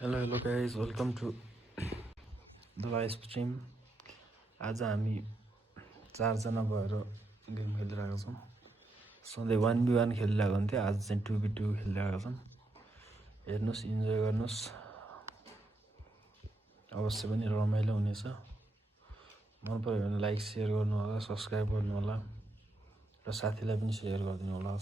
Hello guys, welcome to the live stream. आज हामी चारजना भएर गेम खेलिरहेका छौँ। सधैँ 1v1 खेलिरहेको हुन्थ्यो, आज चाहिँ 2v2 खेलिरहेका छौँ। हेर्नुहोस्, इन्जोय गर्नुहोस्, अवश्य पनि रमाइलो हुनेछ। मन पर्यो भने लाइक सेयर गर्नु होला, सब्स्क्राइब गर्नु होला र साथीलाई पनि सेयर गरिदिनु होला।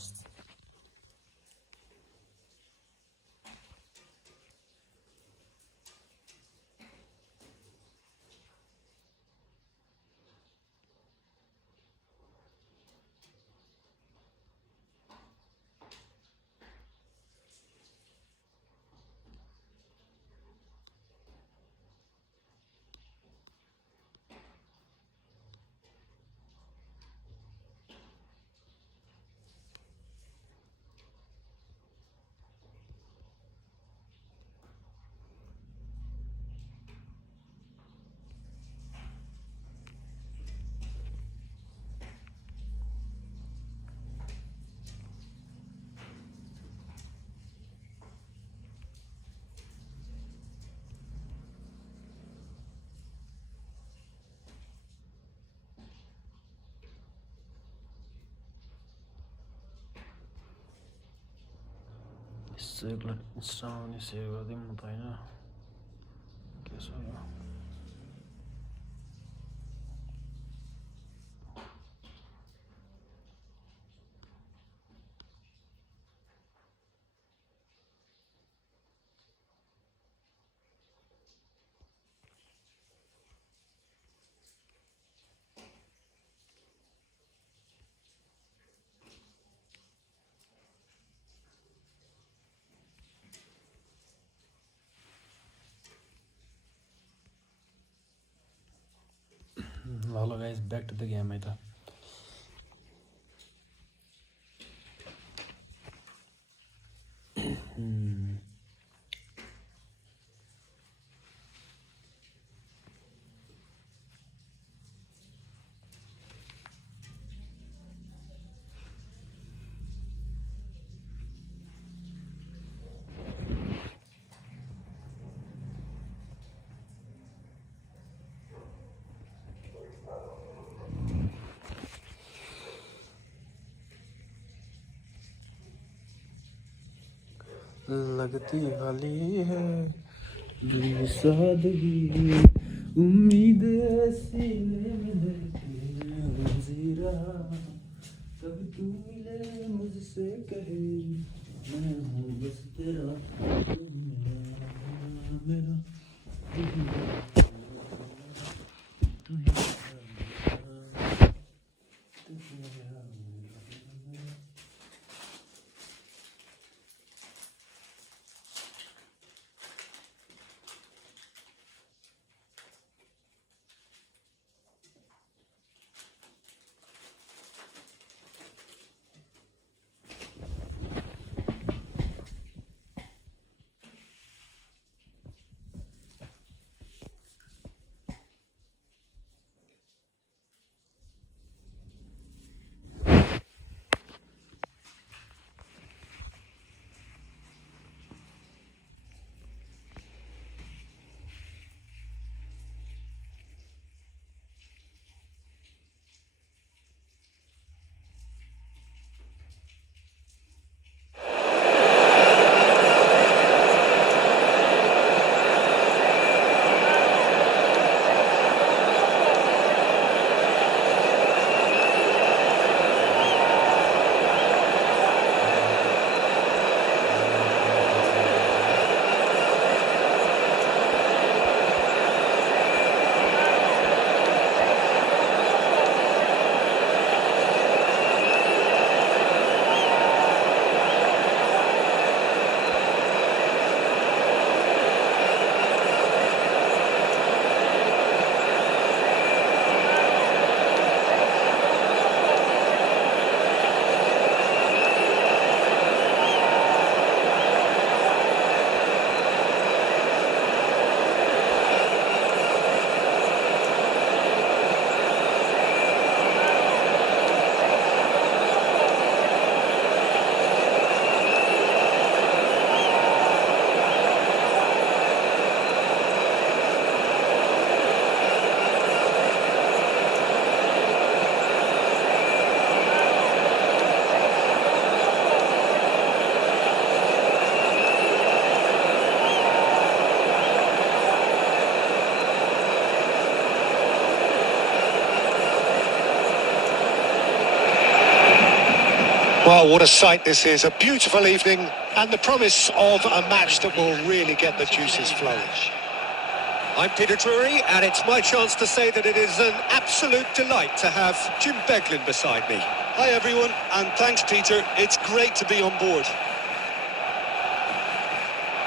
इन्स्टामा पनि सेयर गरिदिउँ म त होइन, के छ यो? Hello guys, back to the game है त। लगती वाली है दिल सादगी, उम्मीद सीने में लेके जी रहा, कभी तू मिले मुझसे कहे मैं हूँ बस तेरा, मेरा Well, what a sight this is. A beautiful evening and the promise of a match that will really get the juices flowing. I'm Peter Drury, and it's my chance to say that it is an absolute delight to have Jim Beglin beside me. Hi everyone, and thanks Peter. It's great to be on board.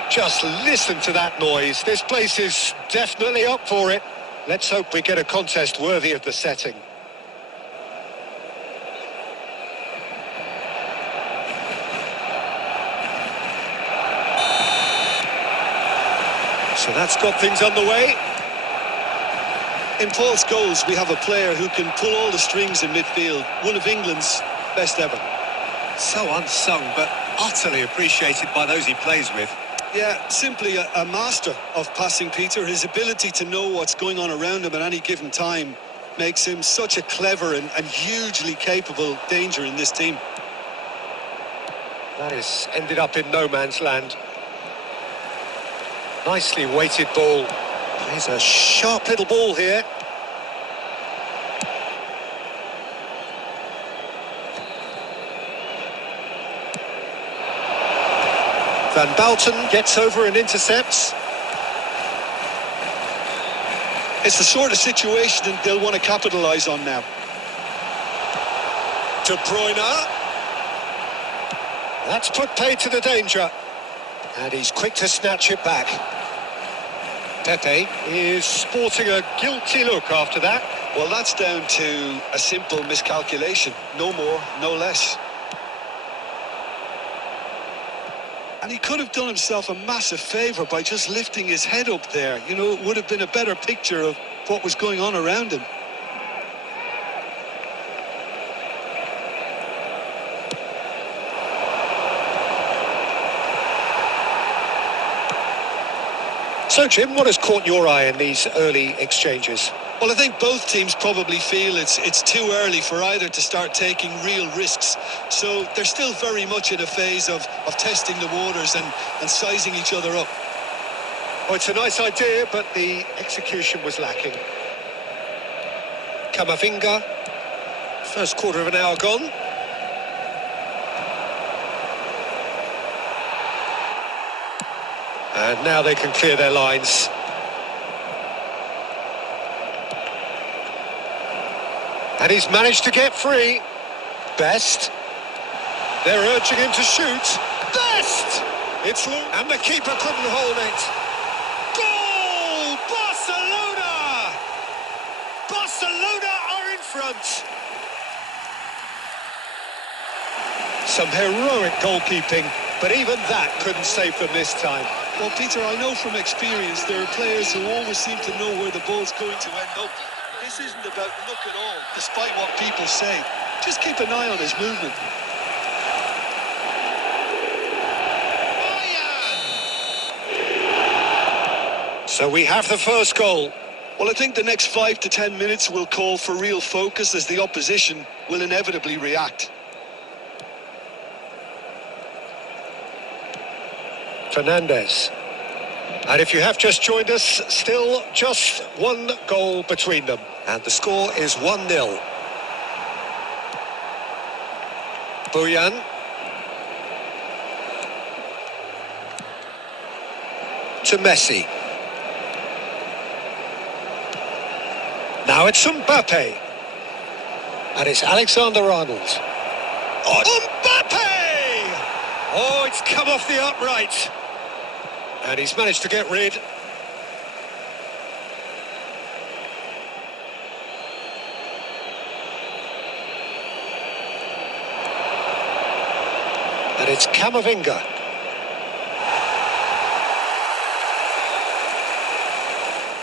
Just listen to that noise. This place is definitely up for it. Let's hope we get a contest worthy of the setting. So that's got things underway. In Paul's goals, we have a player who can pull all the strings in midfield. One of England's best ever. So unsung, but utterly appreciated by those he plays with. Yeah, simply a master of passing, Peter. His ability to know what's going on around him at any given time makes him such a clever and hugely capable danger in this team. That has ended up in no man's land. Nicely weighted ball. Plays a sharp little ball here. Van Bouten gets over and intercepts. It's the sort of situation that they'll want to capitalise on now. De Bruyne. That's put paid to the danger. And he's quick to snatch it back. Pepe is sporting a guilty look after that. Well, that's down to a simple miscalculation. No more, no less. And he could have done himself a massive favour by just lifting his head up there. You know, it would have been a better picture of what was going on around him. So, Jim, what has caught your eye in these early exchanges? Well, I think both teams probably feel it's too early for either to start taking real risks. So they're still very much in a phase of testing the waters and sizing each other up. Oh, it's a nice idea, but the execution was lacking. KhemFucking. First quarter of an hour gone. And now they can clear their lines. And he's managed to get free. Best. They're urging him to shoot. Best! It's long. And the keeper couldn't hold it. Goal! Barcelona! Barcelona are in front. Some heroic goalkeeping, but even that couldn't save them this time. Well, Peter, I know from experience there are players who always seem to know where the ball's going to end up. This isn't about luck at all, despite what people say. Just keep an eye on his movement. So we have the first goal. Well, I think the next 5 to 10 minutes will call for real focus as the opposition will inevitably react. Fernandez. And if you have just joined us, still just one goal between them. And the score is 1-0. Buyan. To Messi. Now it's Mbappe. And it's Alexander-Arnold. Oh, Mbappe! Oh, it's come off the upright. And he's managed to get rid. And it's KhemFucking.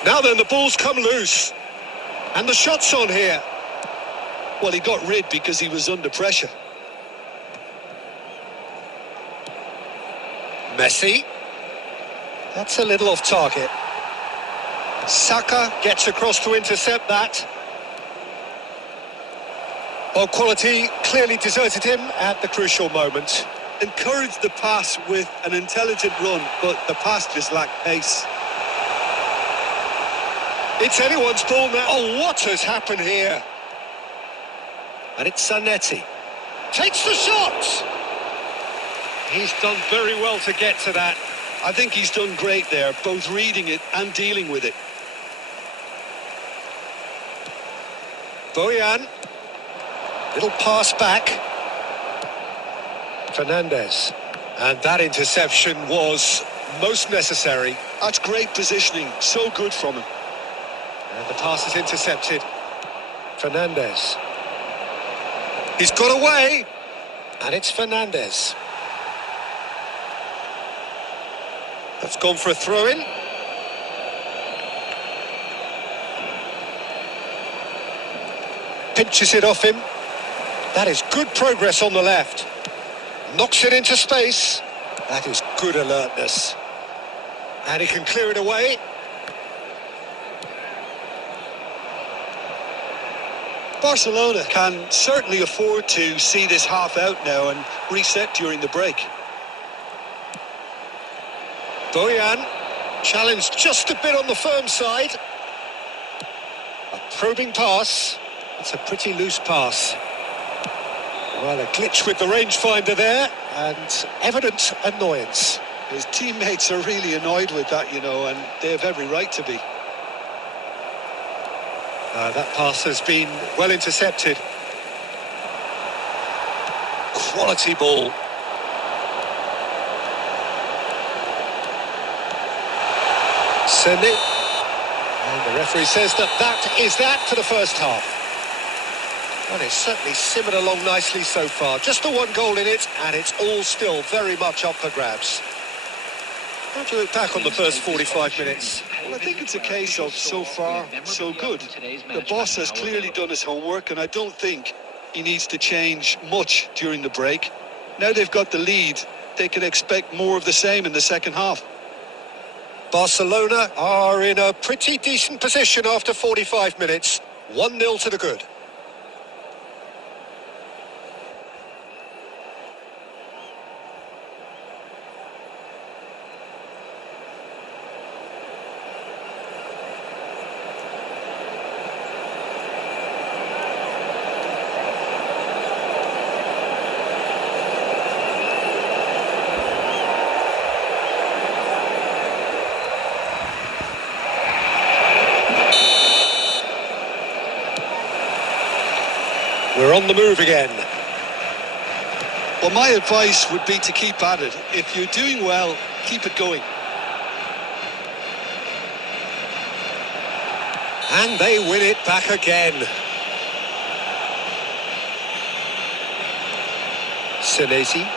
Now then, the ball's come loose. And the shot's on here. Well, he got rid because he was under pressure. Messi. That's a little off target. Saka gets across to intercept that. Well, quality clearly deserted him at the crucial moment. Encouraged the pass with an intelligent run, but the pass just lacked pace. It's anyone's ball now. Oh, what has happened here? And it's Zanetti. Takes the shot! He's done very well to get to that. I think he's done great there, both reading it and dealing with it. Bojan. Little pass back. Fernandez. And that interception was most necessary. That's great positioning, so good from him. And the pass is intercepted. Fernandez. He's got away. And it's Fernandez. That's gone for a throw-in. Pinches it off him. That is good progress on the left. Knocks it into space. That is good alertness. And he can clear it away. Barcelona can certainly afford to see this half out now and reset during the break. Bojan, challenged just a bit on the firm side. A probing pass. It's a pretty loose pass. Well, a glitch with the rangefinder there, and evident annoyance. His teammates are really annoyed with that, you know, and they have every right to be. That pass has been well intercepted. Quality ball. Send it. And the referee says that is that for the first half. And it's certainly simmered along nicely so far. Just the one goal in it, and it's all still very much up for grabs. How do you look back on the first 45 minutes? Well, I think it's a case of so far, so good. The boss has clearly done his homework, and I don't think he needs to change much during the break. Now they've got the lead, they can expect more of the same in the second half. Barcelona are in a pretty decent position after 45 minutes. 1-0 to the good. We're on the move again. Well, my advice would be to keep at it. If you're doing well, keep it going. And they win it back again. Senesi.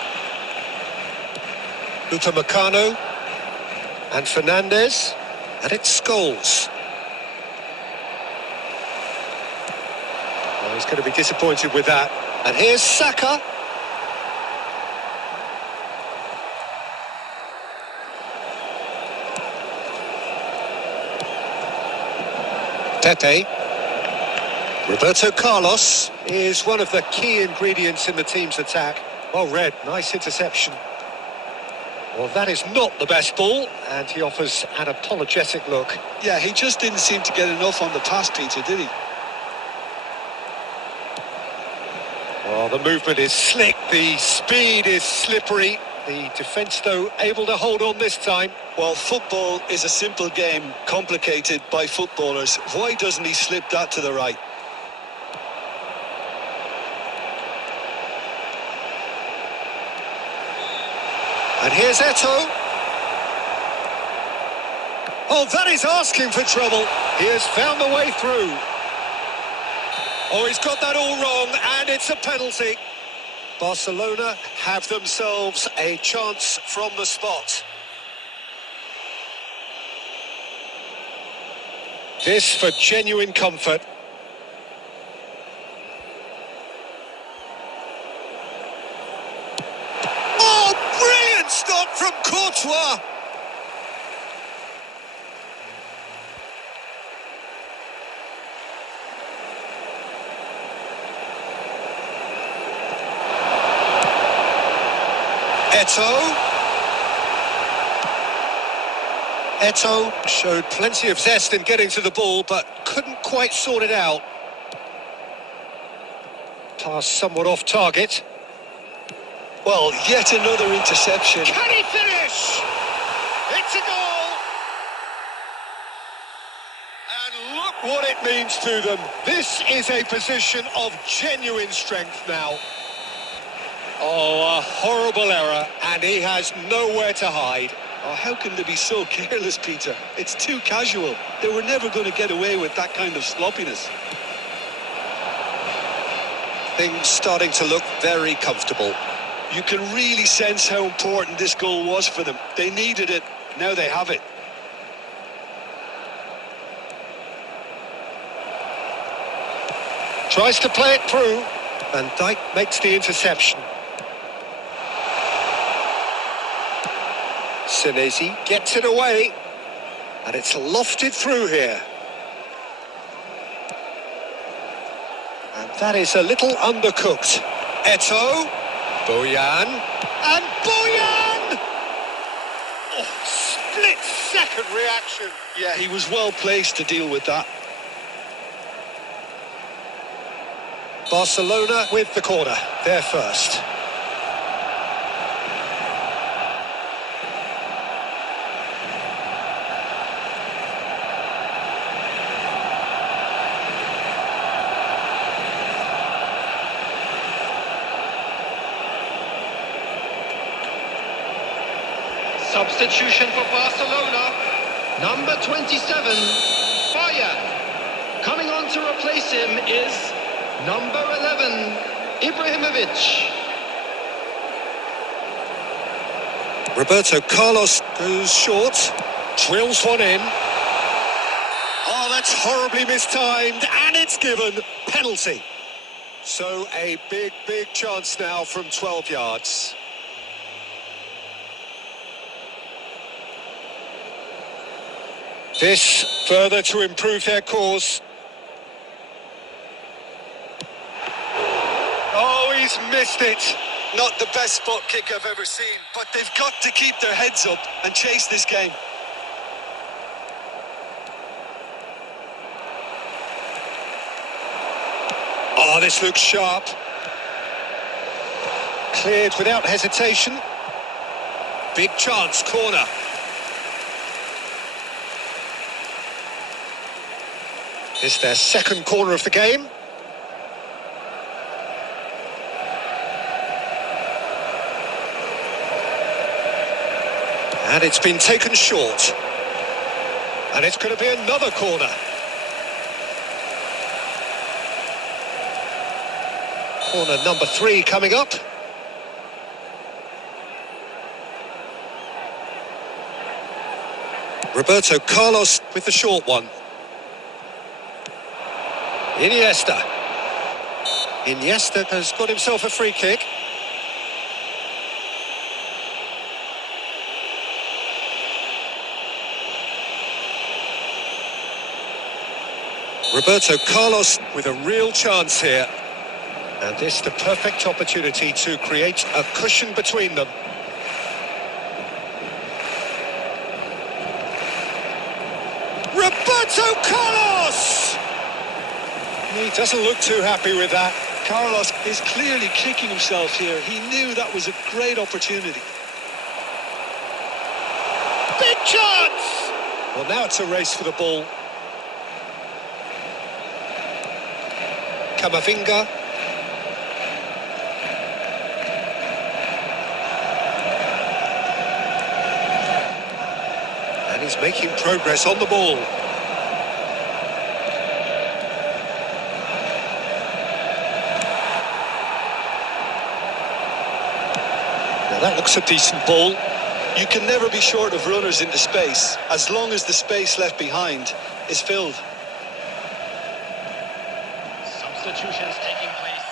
Upamecano. And Fernandez. And it's Scholes. He's going to be disappointed with that. And here's Saka. Pepe. Roberto Carlos is one of the key ingredients in the team's attack. Well read, nice interception. Well, that is not the best ball, and he offers an apologetic look. Yeah, he just didn't seem to get enough on the pass, Peter, did he? Well, the movement is slick, the speed is slippery. The defence, though, able to hold on this time. Well, football is a simple game, complicated by footballers. Why doesn't he slip that to the right? And here's Eto'o. Oh, that is asking for trouble. He has found the way through. Oh, he's got that all wrong, and it's a penalty. Barcelona have themselves a chance from the spot. This for genuine comfort. Oh, brilliant stop from Courtois. Eto'o showed plenty of zest in getting to the ball, but couldn't quite sort it out. Pass somewhat off target. Well, yet another interception. Can he finish? It's a goal! And look what it means to them. This is a position of genuine strength now. Oh, a horrible error, and he has nowhere to hide. Oh, how can they be so careless, Peter? It's too casual. They were never going to get away with that kind of sloppiness. Things starting to look very comfortable. You can really sense how important this goal was for them. They needed it. Now they have it. Tries to play it through. Van Dijk makes the interception. Senesi gets it away. And it's lofted through here. And that is a little undercooked. Eto'o. Bojan. And Bojan! Oh, split-second reaction. Yeah, he was well placed to deal with that. Barcelona with the corner. They're first. Substitution for Barcelona, number 27, Bayern. Coming on to replace him is number 11, Ibrahimovic. Roberto Carlos goes short, drills one in. Oh, that's horribly mistimed, and it's given. Penalty. So a big chance now from 12 yards. This further to improve their cause. Oh, he's missed it. Not the best spot kick I've ever seen, but they've got to keep their heads up and chase this game. Oh, this looks sharp. Cleared without hesitation. Big chance, corner. It's their second corner of the game. And it's been taken short. And it's going to be another corner. Corner number 3 coming up. Roberto Carlos with the short one. Iniesta has got himself a free kick. Roberto Carlos with a real chance here. And this is the perfect opportunity to create a cushion between them. Roberto Carlos! He doesn't look too happy with that. Carlos is clearly kicking himself here. He knew that was a great opportunity. Big chance! Well, now it's a race for the ball. Camavinga. And he's making progress on the ball. Now that looks a decent ball. You can never be short of runners into space, as long as the space left behind is filled. Substitutions taking place.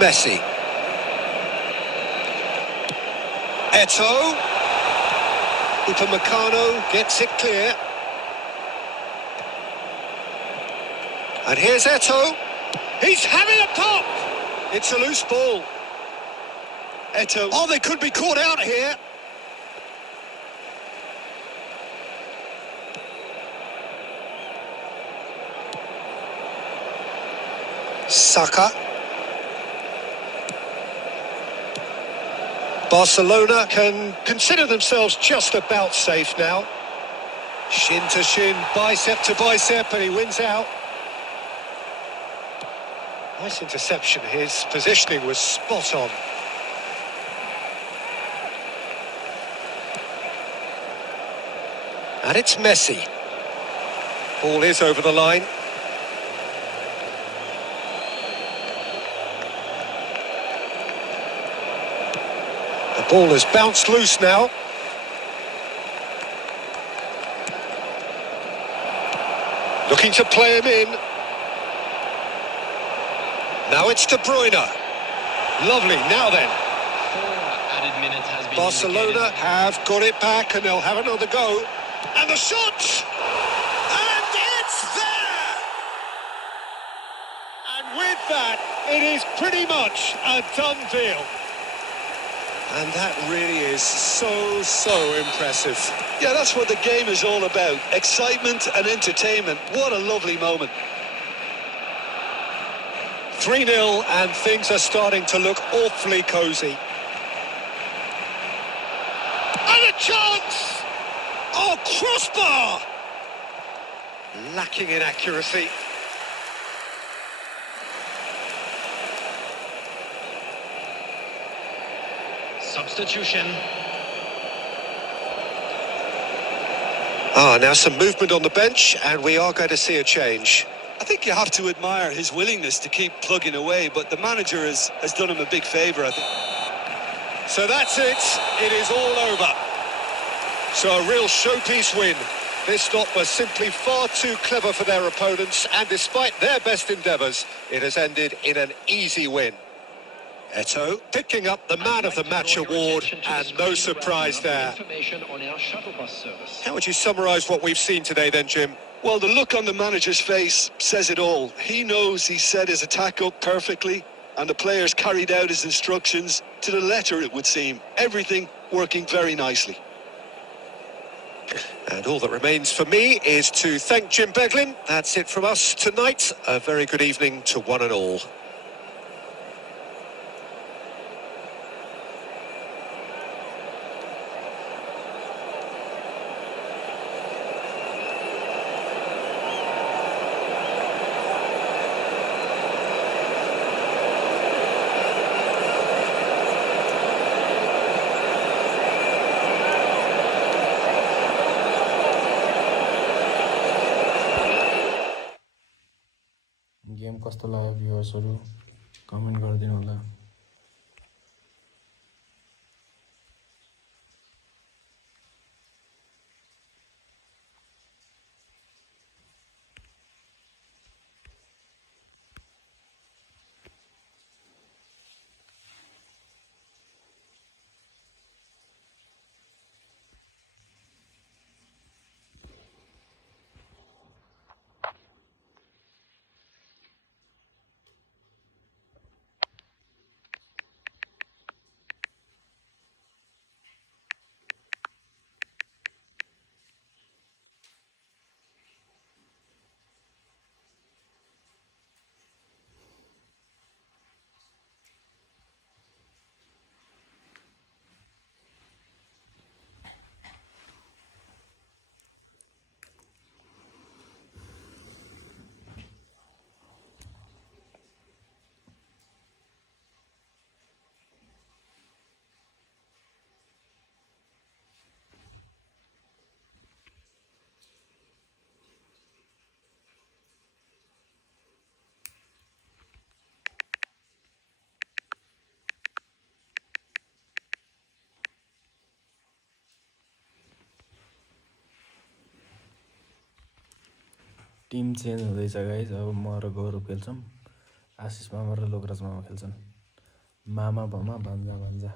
Messi. Eto'o. Upamecano gets it clear. And here's Eto'o. He's having a pop! It's a loose ball. Eto'o. Oh, they could be caught out here. Saka. Barcelona can consider themselves just about safe now. Shin to shin, bicep to bicep, and he wins out. Nice interception. His positioning was spot on. And it's Messi. Ball is over the line. The ball has bounced loose now. Looking to play him in. Now it's De Bruyne. Lovely, now then. 4 added minutes has been Barcelona indicated. have got it back and they'll have another go. And the shot! And it's there! And with that, it is pretty much a done deal. And that really is so impressive. Yeah, that's what the game is all about. Excitement and entertainment. What a lovely moment. 3-0 and things are starting to look awfully cosy. And a chance! Oh, crossbar! Lacking in accuracy. Substitution. Now some movement on the bench and we are going to see a change. I think you have to admire his willingness to keep plugging away, but the manager has done him a big favour, I think. So that's it. It is all over. So a real showpiece win. This lot was simply far too clever for their opponents, and despite their best endeavours, it has ended in an easy win. Eto'o picking up the Man of the Match award, and no surprise there. How would you summarise what we've seen today then, Jim? Well, the look on the manager's face says it all. He knows he set his attack up perfectly, and the players carried out his instructions to the letter, it would seem. Everything working very nicely. And all that remains for me is to thank Jim Beglin. That's it from us tonight. A very good evening to one and all. Game कस्तो लाग्यो भ्युअर्सहरु comment गरिदिनु होला। Tim change हुँदैछ guys. अब म र गौरव खेल्छौं। आशिष मामा र लोकराज मामा खेल्छन्। मामा भमा भान्जा भान्जा।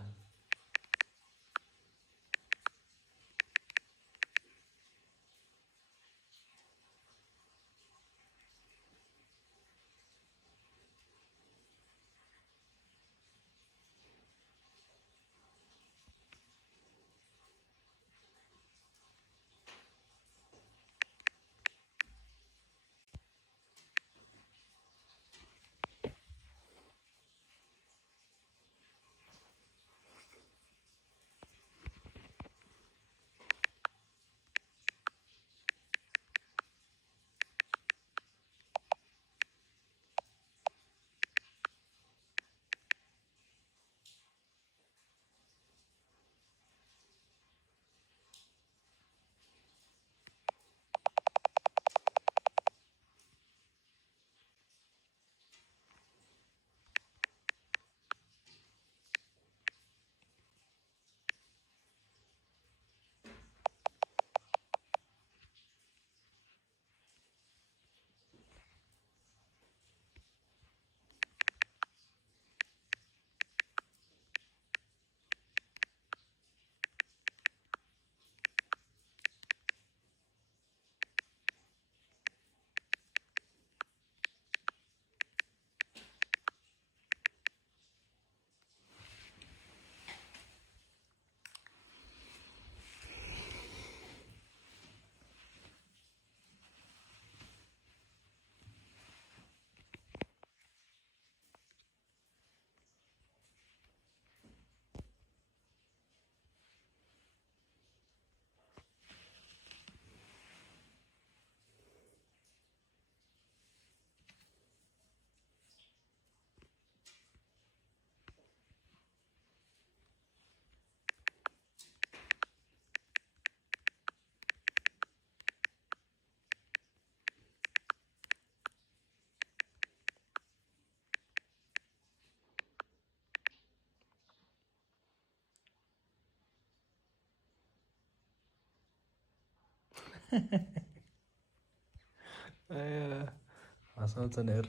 हँसाउँछ नि हेर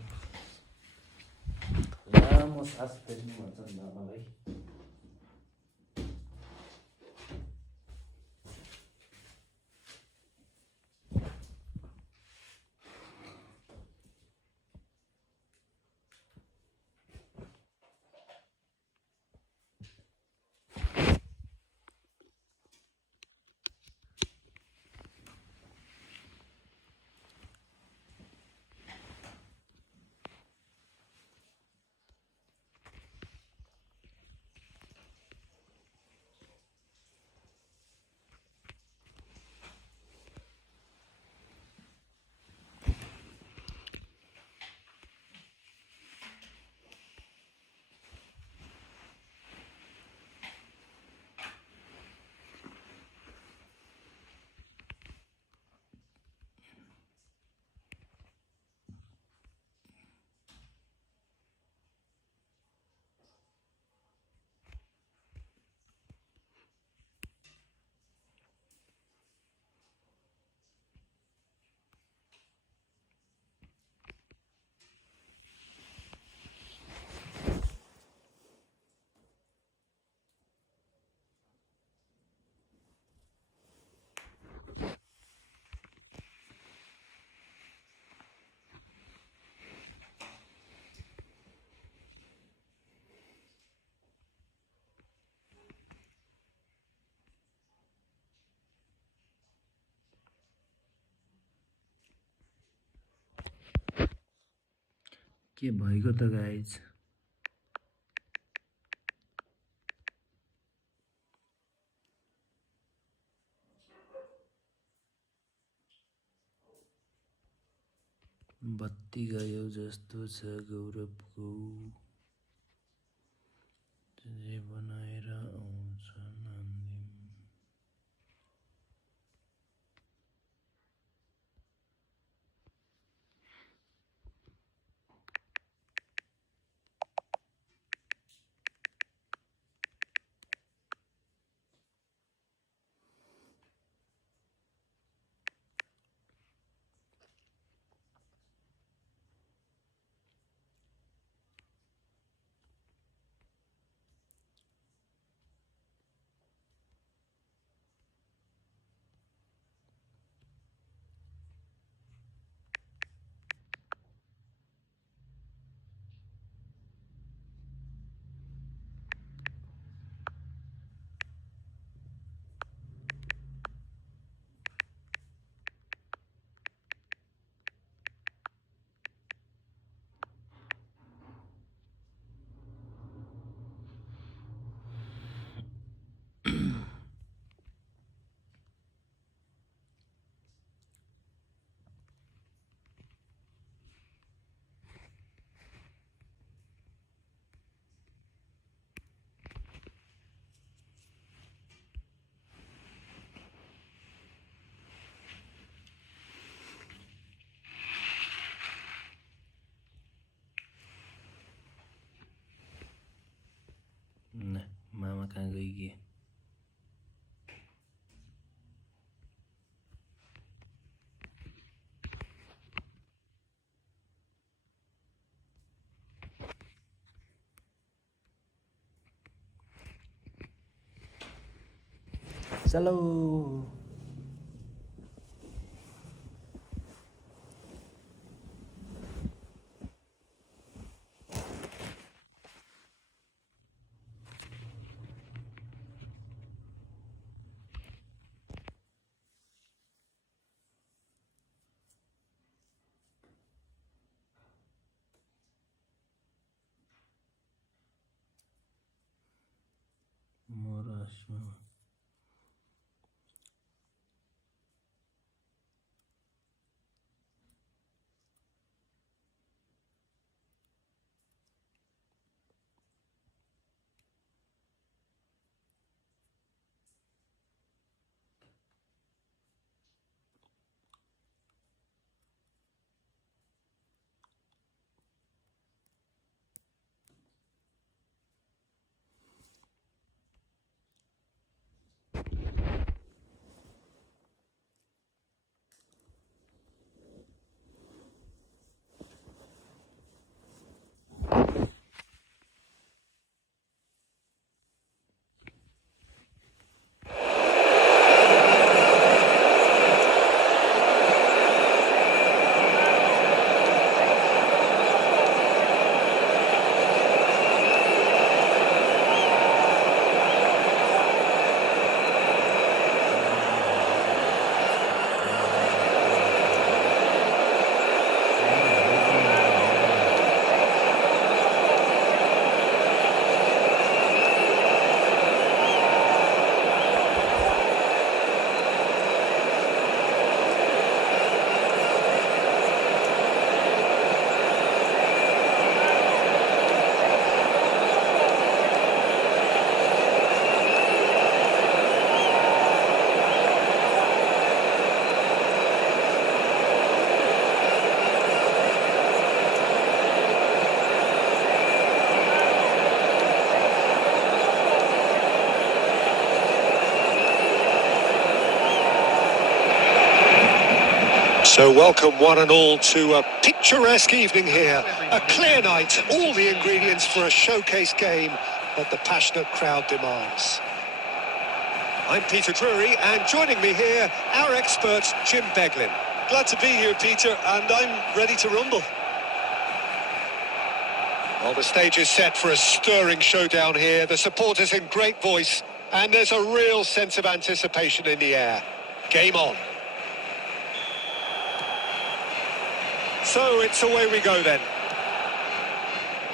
लामो सास फेर्नु भन्छ नि मलाई के भएको त गाइज बत्ती गयो जस्तो छ गौरवको जे बनाएर आउँछ नान्दिम मामा कहाँ गई के चलो मोरासमा So welcome one and all to a picturesque evening here. A clear night, all the ingredients for a showcase game that the passionate crowd demands. I'm Peter Drury, and joining me here, our expert, Jim Beglin. Glad to be here, Peter, and I'm ready to rumble. Well, the stage is set for a stirring showdown here. The supporters in great voice, and there's a real sense of anticipation in the air. Game on. So it's away we go then.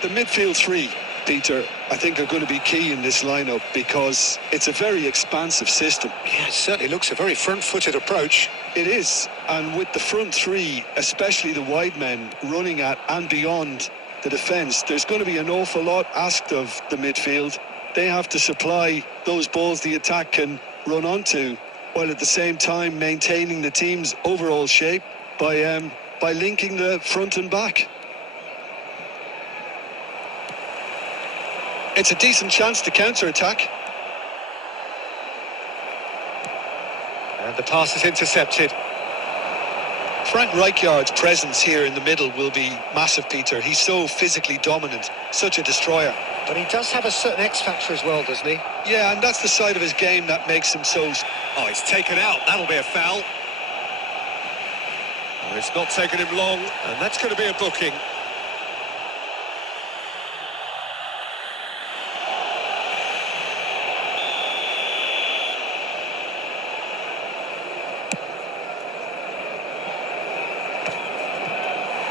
The midfield three, Peter, I think are going to be key in this lineup because it's a very expansive system. Yeah, it certainly looks a very front-footed approach. It is, and with the front three, especially the wide men running at and beyond the defence, there's going to be an awful lot asked of the midfield. They have to supply those balls the attack can run onto, while at the same time maintaining the team's overall shape by linking the front and back. It's a decent chance to counter-attack. And the pass is intercepted. Frank Rijkaard's presence here in the middle will be massive, Peter. He's so physically dominant, such a destroyer. But he does have a certain X-factor as well, doesn't he? Yeah, and that's the side of his game that makes him so... Oh, he's taken out. That'll be a foul. Well, it's not taken him long, and that's going to be a booking.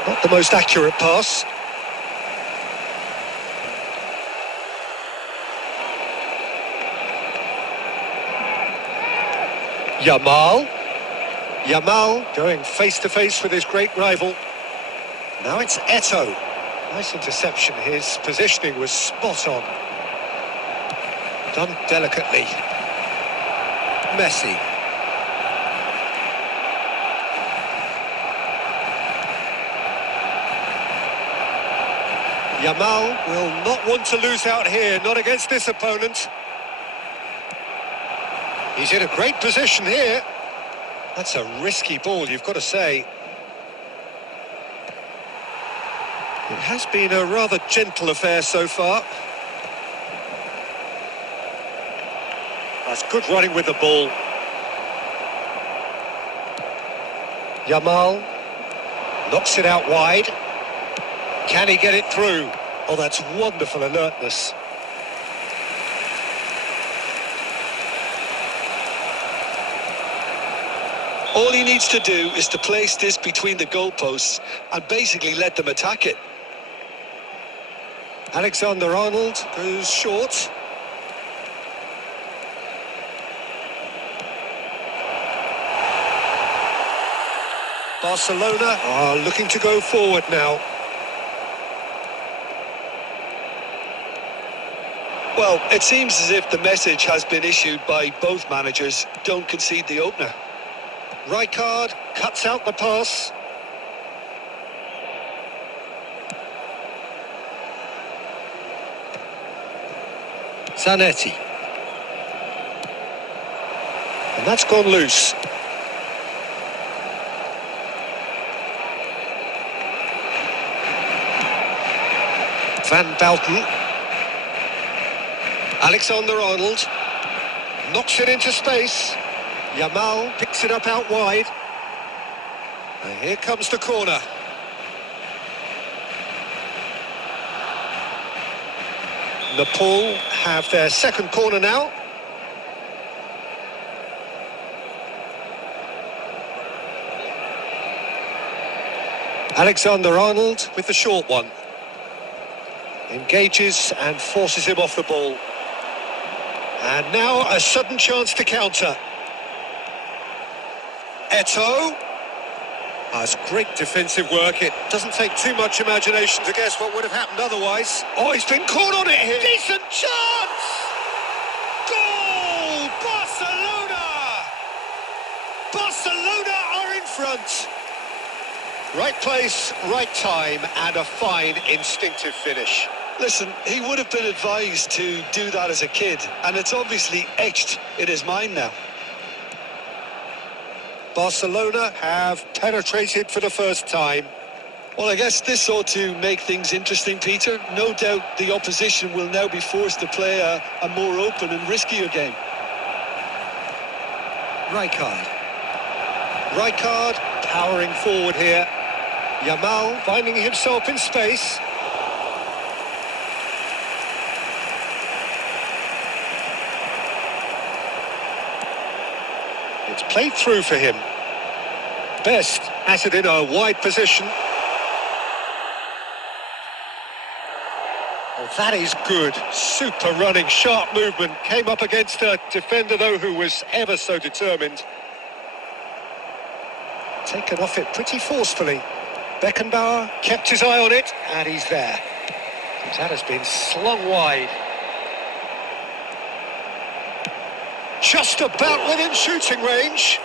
Not the most accurate pass. Yamal going face-to-face with his great rival. Now it's Eto'o. Nice interception. His positioning was spot on. Done delicately. Messi. Yamal will not want to lose out here, not against this opponent. He's in a great position here. That's a risky ball, you've got to say. It has been a rather gentle affair so far. That's good running with the ball. Yamal knocks it out wide. Can he get it through? Oh, that's wonderful alertness. All he needs to do is to place this between the goalposts and basically let them attack it. Alexander-Arnold goes short. Barcelona are looking to go forward now. Well, it seems as if the message has been issued by both managers. Don't concede the opener. Rijkaard cuts out the pass. Zanetti. And that's gone loose. Van Belten. Alexander-Arnold knocks it into space. Yamal picks it up out wide. And here comes the corner. Nepal have their second corner now. Alexander-Arnold with the short one. Engages and forces him off the ball. And now a sudden chance to counter. Eto'o. That's great defensive work. It doesn't take too much imagination to guess what would have happened otherwise. Oh, he's been caught on it here. Decent chance! Goal! Barcelona! Barcelona are in front. Right place, right time, and a fine instinctive finish. Listen, he would have been advised to do that as a kid, and it's obviously etched in his mind now. Barcelona have penetrated for the first time. Well, I guess this ought to make things interesting, Peter. No doubt the opposition will now be forced to play a more open and riskier game. Rijkaard powering forward here. Yamal finding himself in space. It's played through for him. Best has it in a wide position. Oh, that is good. Super running, sharp movement. Came up against a defender, though, who was ever so determined. Taken off it pretty forcefully. Beckenbauer kept his eye on it, and he's there. That has been slung wide. Just about within shooting range.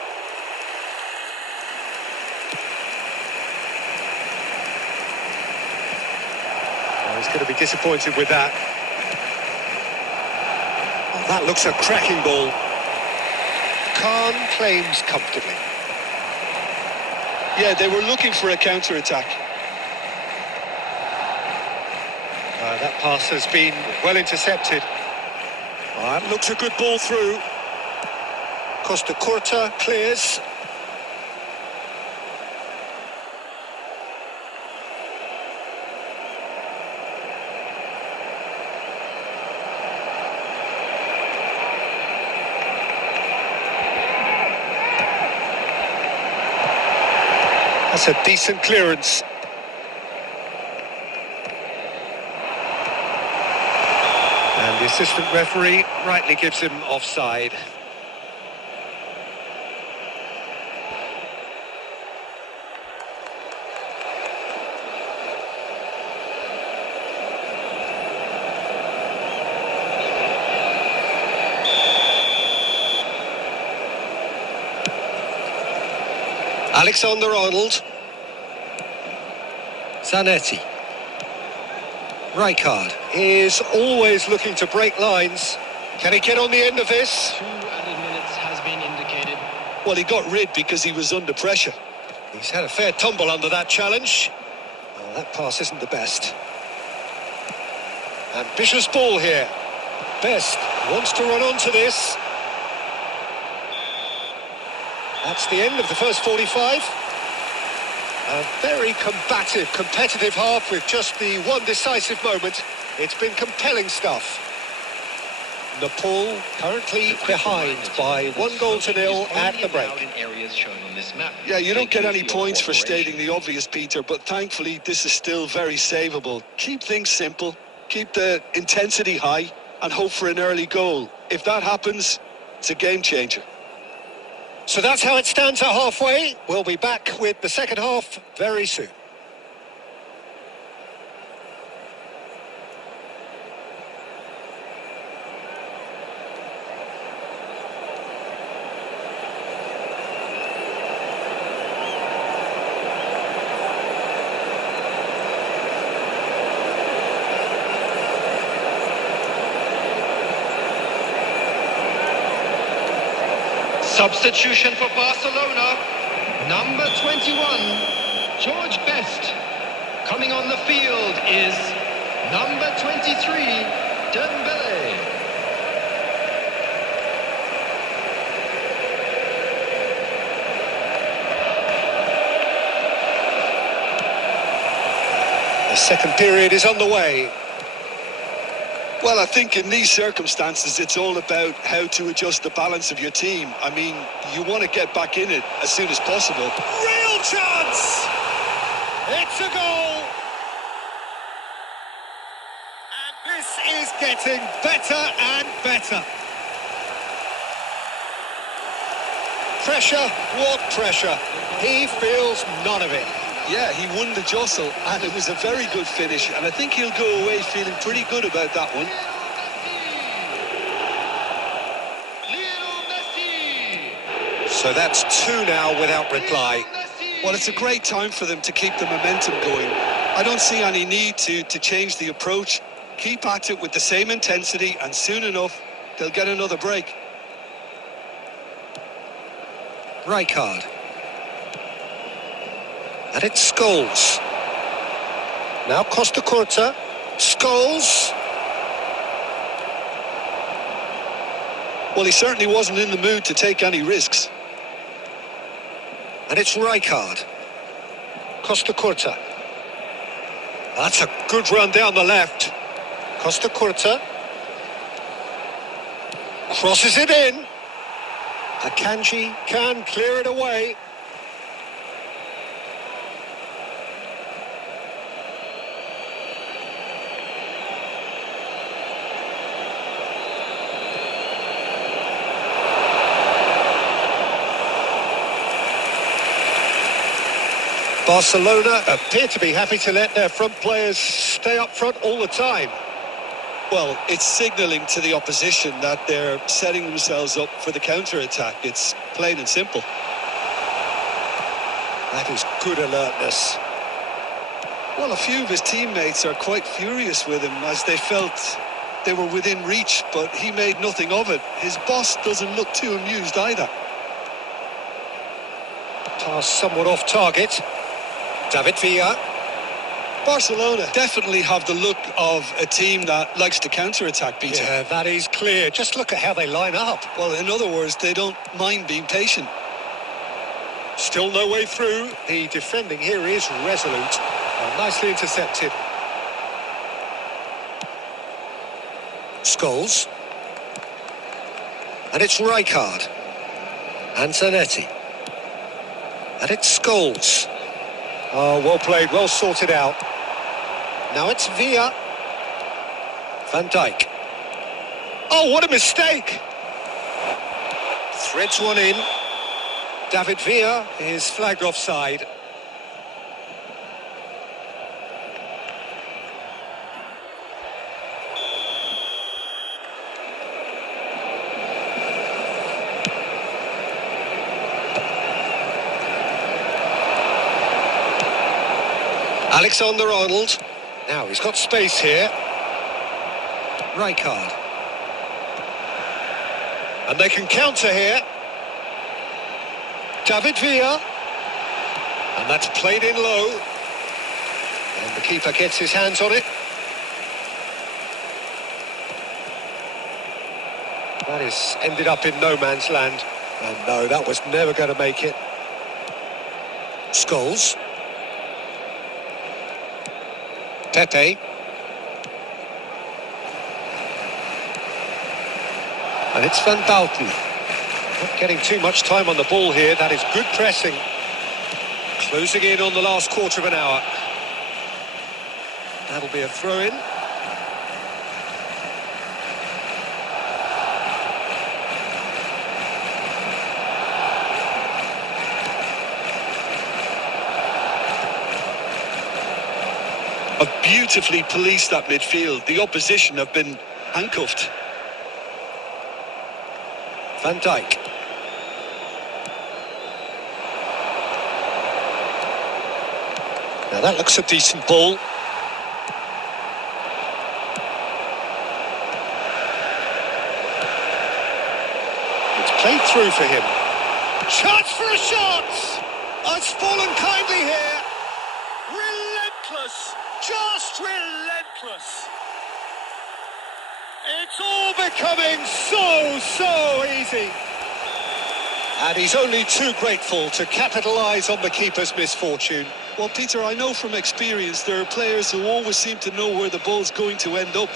Oh, he's going to be disappointed with that. Oh, that looks a cracking ball. Khan claims comfortably. Yeah, they were looking for a counter-attack. That pass has been well intercepted. Oh, that looks a good ball through. Costa Curta clears. That's a decent clearance. And the assistant referee rightly gives him offside. Alexander-Arnold. Zanetti. Rijkaard is always looking to break lines. Can he get on the end of this? 2 added minutes has been indicated. Well, he got rid because he was under pressure. He's had a fair tumble under that challenge. Well, that pass isn't the best. Ambitious ball here. Best wants to run onto this. That's the end of the first 45. A very combative, competitive half with just the one decisive moment. It's been compelling stuff. Nepal currently behind by 1-0 at the break. Yeah, you don't get any points for stating the obvious, Peter, but thankfully this is still very savable. Keep things simple, keep the intensity high, and hope for an early goal. If that happens, it's a game changer. So that's how it stands at halfway. We'll be back with the second half very soon. Substitution for Barcelona, number 21, George Best. Coming on the field is number 23, Dembele. The second period is underway. Well, I think in these circumstances, it's all about how to adjust the balance of your team. I mean, you want to get back in it as soon as possible. Real chance! It's a goal! And this is getting better and better. Pressure, what pressure? He feels none of it. Yeah, he won the jostle, and it was a very good finish, and I think he'll go away feeling pretty good about that one. So that's 2 now without reply. Well, it's a great time for them to keep the momentum going. I don't see any need to change the approach. Keep at it with the same intensity, and soon enough, they'll get another break. Rijkaard. And it's Scholes. Now Costa Curta. Scholes. Well, he certainly wasn't in the mood to take any risks. And it's Rijkaard. Costa Curta. That's a good run down the left. Costa Curta. Crosses it in. Akanji can clear it away. Barcelona appear to be happy to let their front players stay up front all the time. Well, it's signalling to the opposition that they're setting themselves up for the counter-attack. It's plain and simple. That is good alertness. Well, a few of his teammates are quite furious with him as they felt they were within reach, but he made nothing of it. His boss doesn't look too amused either. Pass somewhat off target. David Villa. Barcelona definitely have the look of a team that likes to counter-attack, Peter. Yeah, that is clear. Just look at how they line up. Well, in other words, they don't mind being patient. Still no way through. The defending here is resolute. Nicely intercepted. Scholes. And it's Rijkaard. And Zanetti. And it's Scholes. Oh, well played, well sorted out. Now it's Villa. Van Dijk. Oh, what a mistake! Threads one in. David Villa is flagged offside. Alexander-Arnold. Now he's got space here. Rijkaard. And they can counter here. David Villa. And that's played in low. And the keeper gets his hands on it. That is ended up in no man's land. And no, that was never going to make it. Scholes. Pepe. And it's Van Bouten. Not getting too much time on the ball here. That is good pressing. Closing in on the last quarter of an hour. That'll be a throw-in. Have beautifully policed that midfield. The opposition have been handcuffed. Van Dijk. Now that looks a decent ball. It's played through for him. Chance for a shot! Oh, it's fallen kindly here. Relentless. Just relentless. It's all becoming so easy. And he's only too grateful to capitalise on the keeper's misfortune. Well, Peter, I know from experience there are players who always seem to know where the ball's going to end up.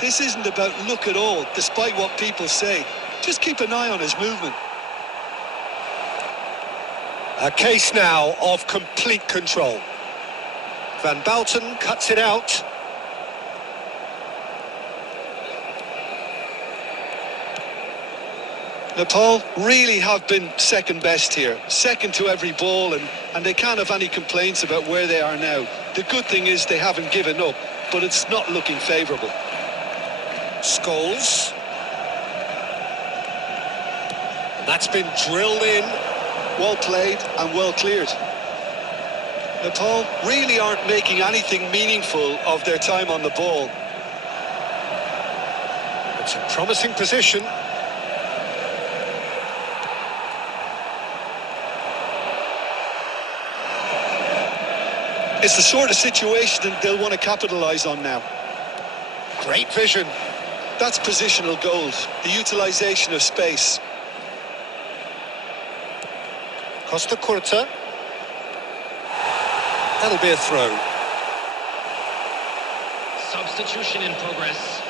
This isn't about luck at all, despite what people say. Just keep an eye on his movement. A case now of complete control. Van Bouten cuts it out. Nepal really have been second best here, second to every ball, and they can't have any complaints about where they are now. The good thing is they haven't given up, but it's not looking favourable. Scholes. That's been drilled in. Well played and well cleared. Nepal really aren't making anything meaningful of their time on the ball. It's a promising position. It's the sort of situation that they'll want to capitalise on now. Great vision. That's positional gold, the utilisation of space. Costa Curta. That'll be a throw. Substitution in progress.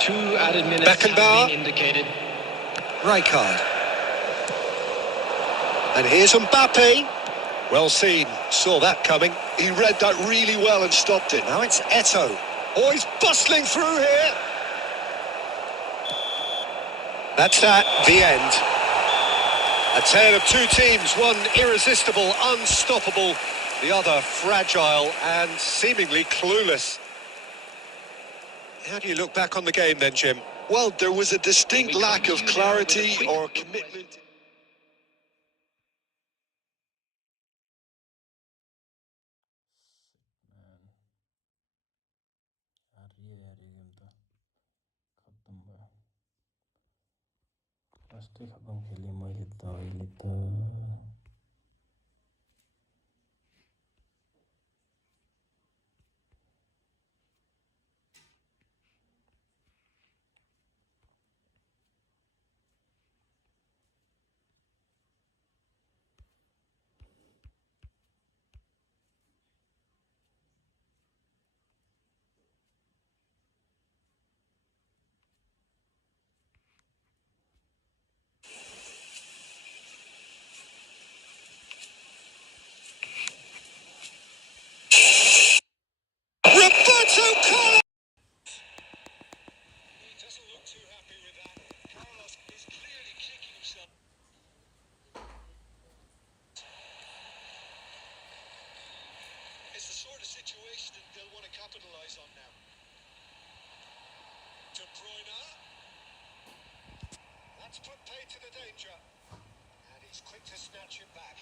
2 added minutes Beckenbauer. have been indicated. Rijkaard. And here's Mbappe. Well seen, saw that coming. He read that really well and stopped it. Now it's Eto'o. Oh, he's bustling through here. That's that, the end. A tale of two teams, one irresistible, unstoppable, the other fragile and seemingly clueless. How do you look back on the game then, Jim? Well, there was a distinct lack of clarity or commitment. फर्स्टै खतम खेलेँ मैले त अहिले त Roberto Carlos! He doesn't look too happy with that. Carlos is clearly kicking himself. It's the sort of situation that they'll want to capitalise on now. De Bruyne. That's put pay to the danger. And he's quick to snatch it back.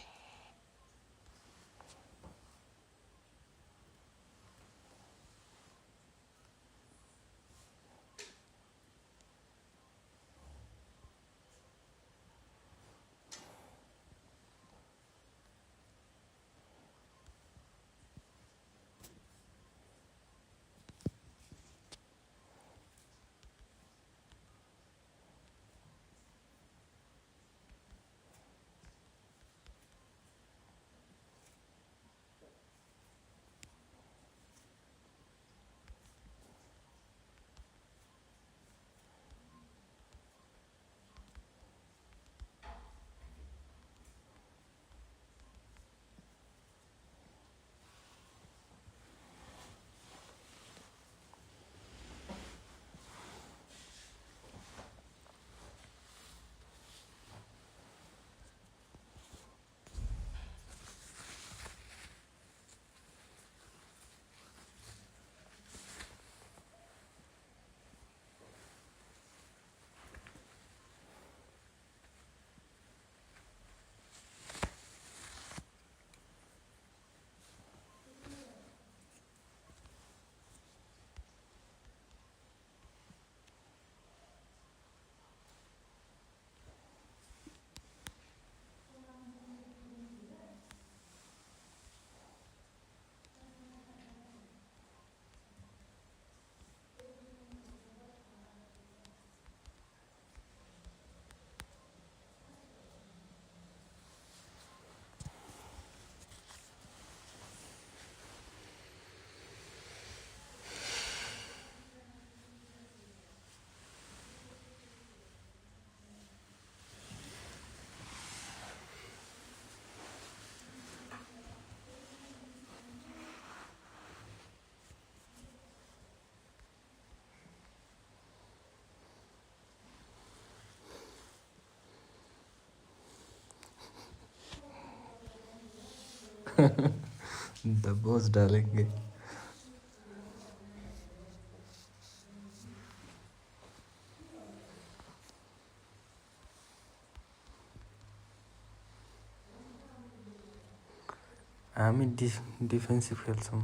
दबोच डालेंगे हामी defensive खेल्छौँ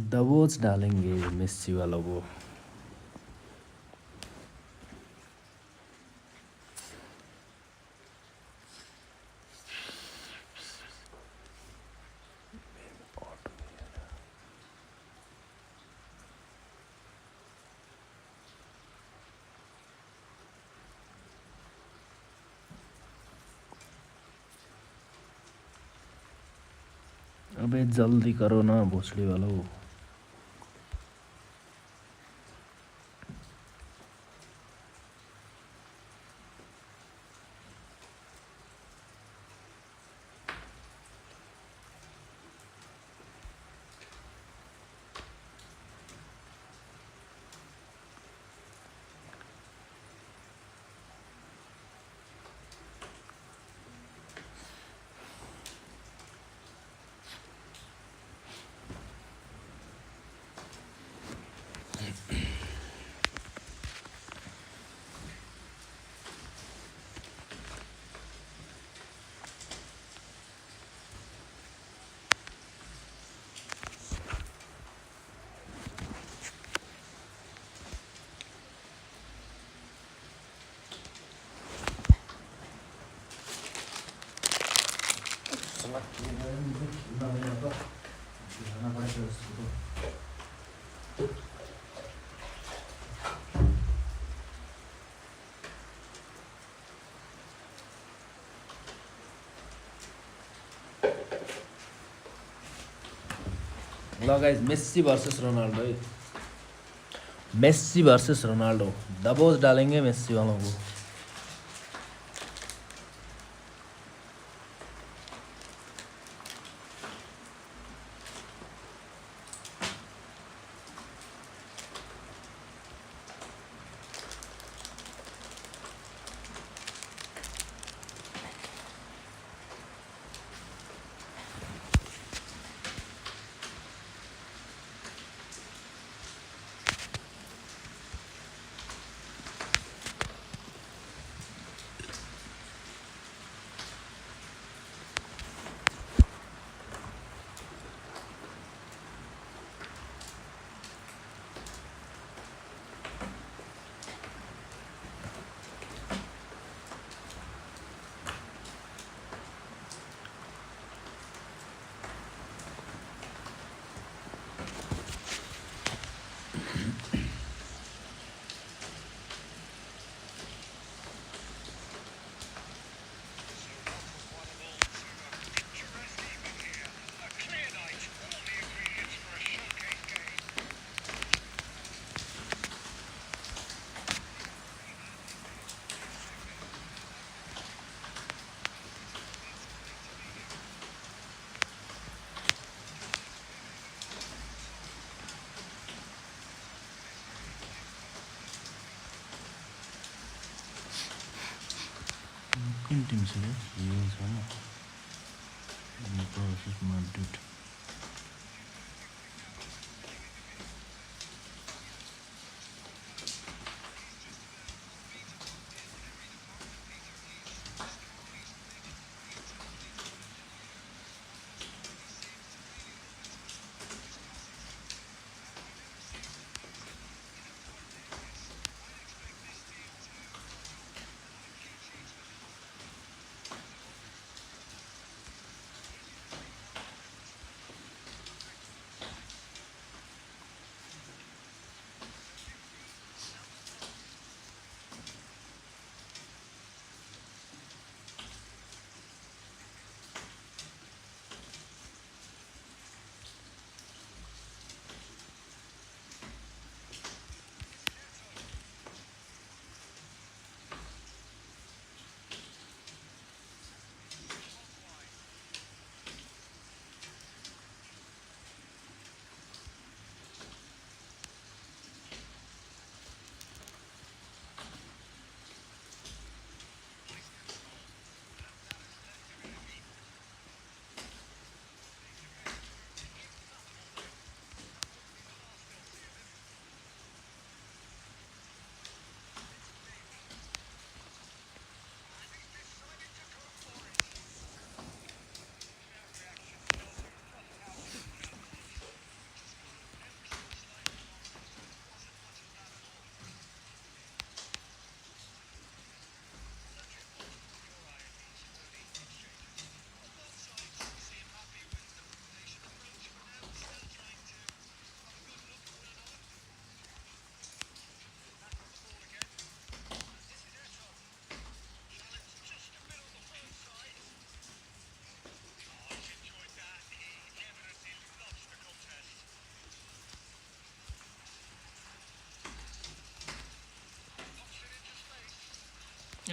दबोच डालेंगे Messi वालों को। अबे जल्दी करो ना भोसड़ी वालों। ल गाइस, मेस्सी वर्सेस रोनाल्डो है। मेस्सी वर्सेस रोनाल्डो, दबोच डालेंगे मेस्सी वालों को। कुन टिम छ यो छ नि प्रोसेस माड्युट।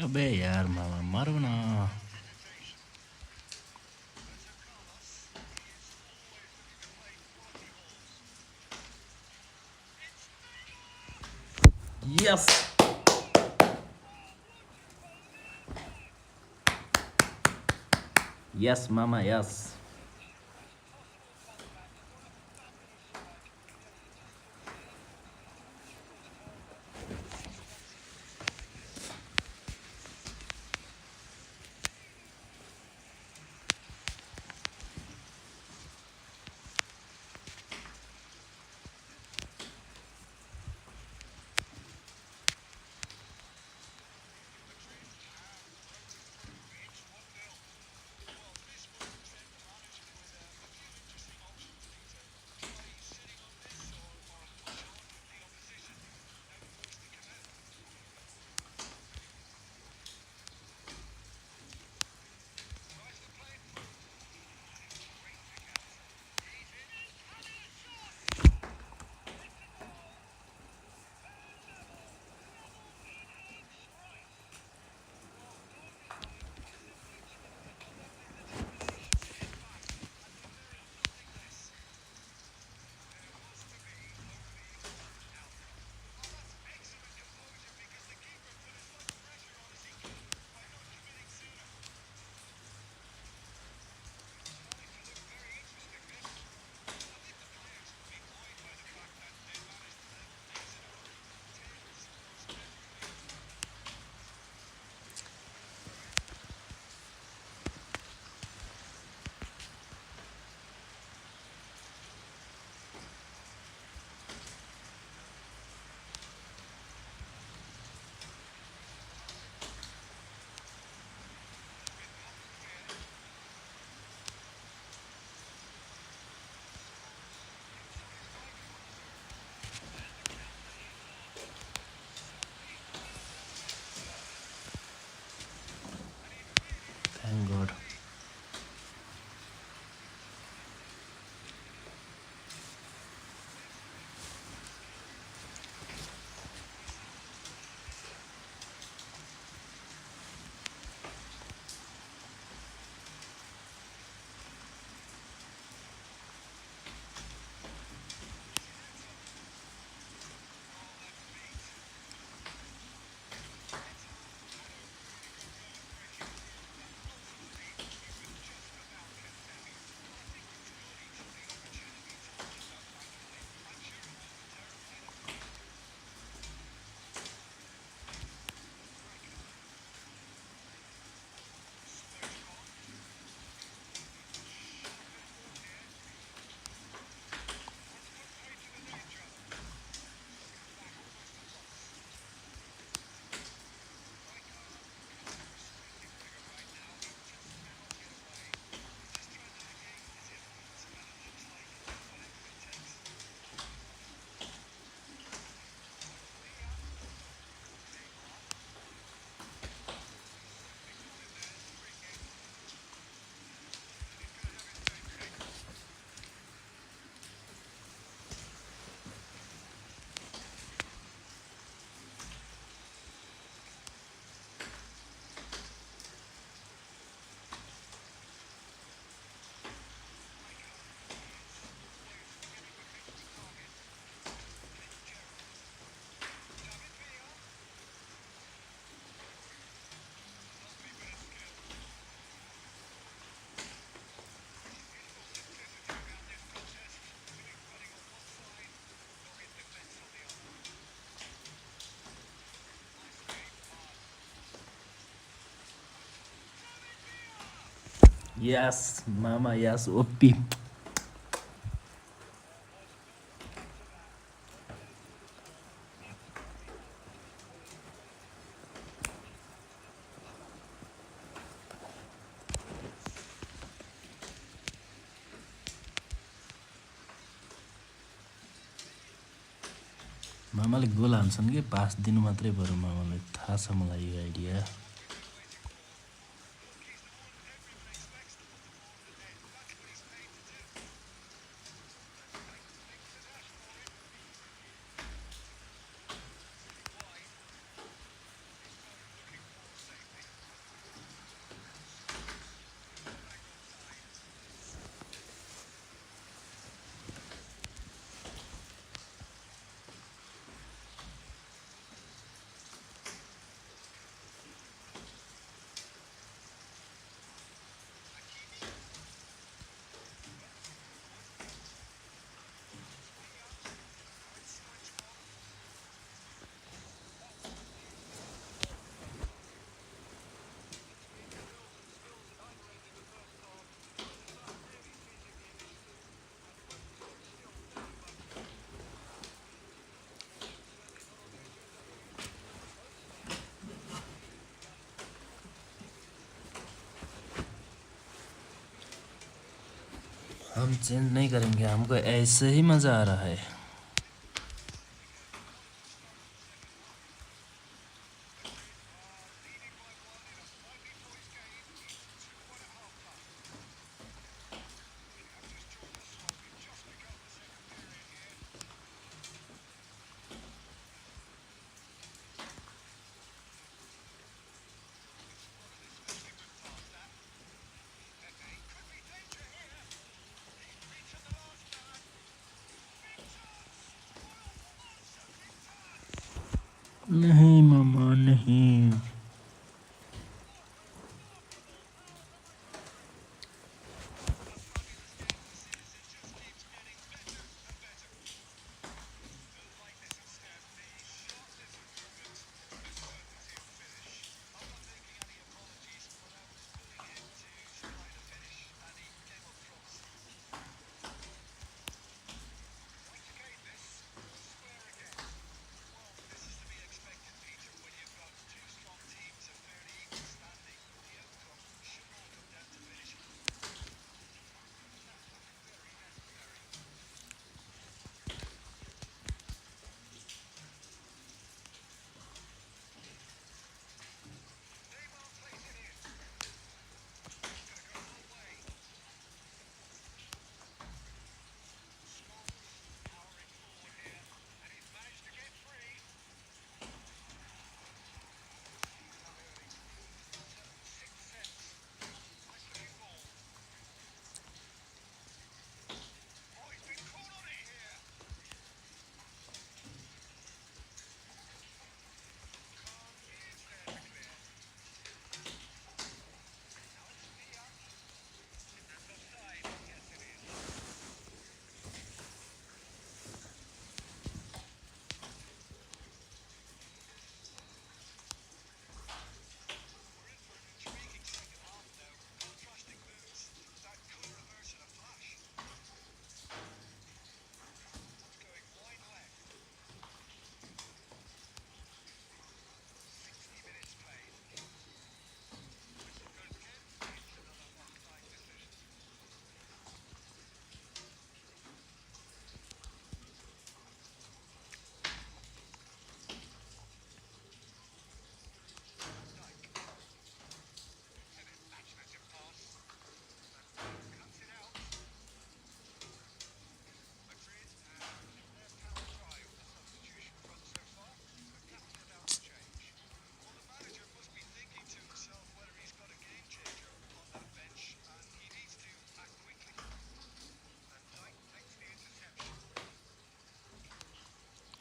अबे यार मामा मारो ना. Yes. Yes, mama, yes. Thank God. Yes, mama, yes, OP. मामाले गोल हान्छन् कि पास दिनु मात्रै पर्यो. मामालाई थाहा छ मलाई यो आइडिया. हम चेंज नहीं करेंगे, हमको ऐसे ही मज़ा आ रहा है। नहीं मामा नहीं।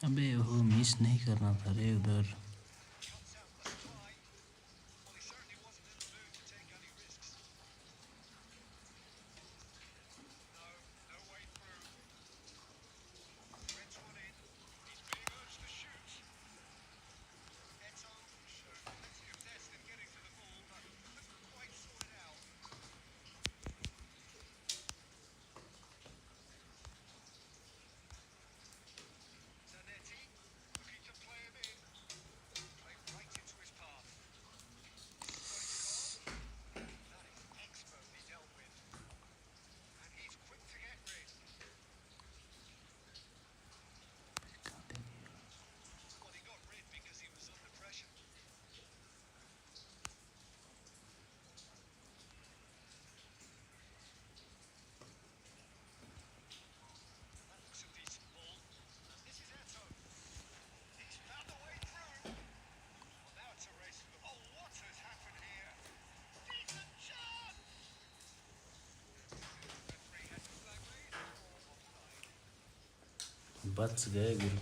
अबे वो मिस नहीं करना था रे उधर। बच गए गुरु।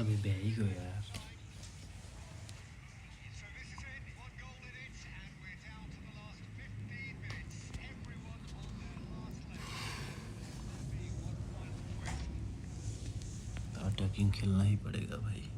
अबे भ्याइ गयो यार। अटैकिंग खेलना ही पड़ेगा भाई।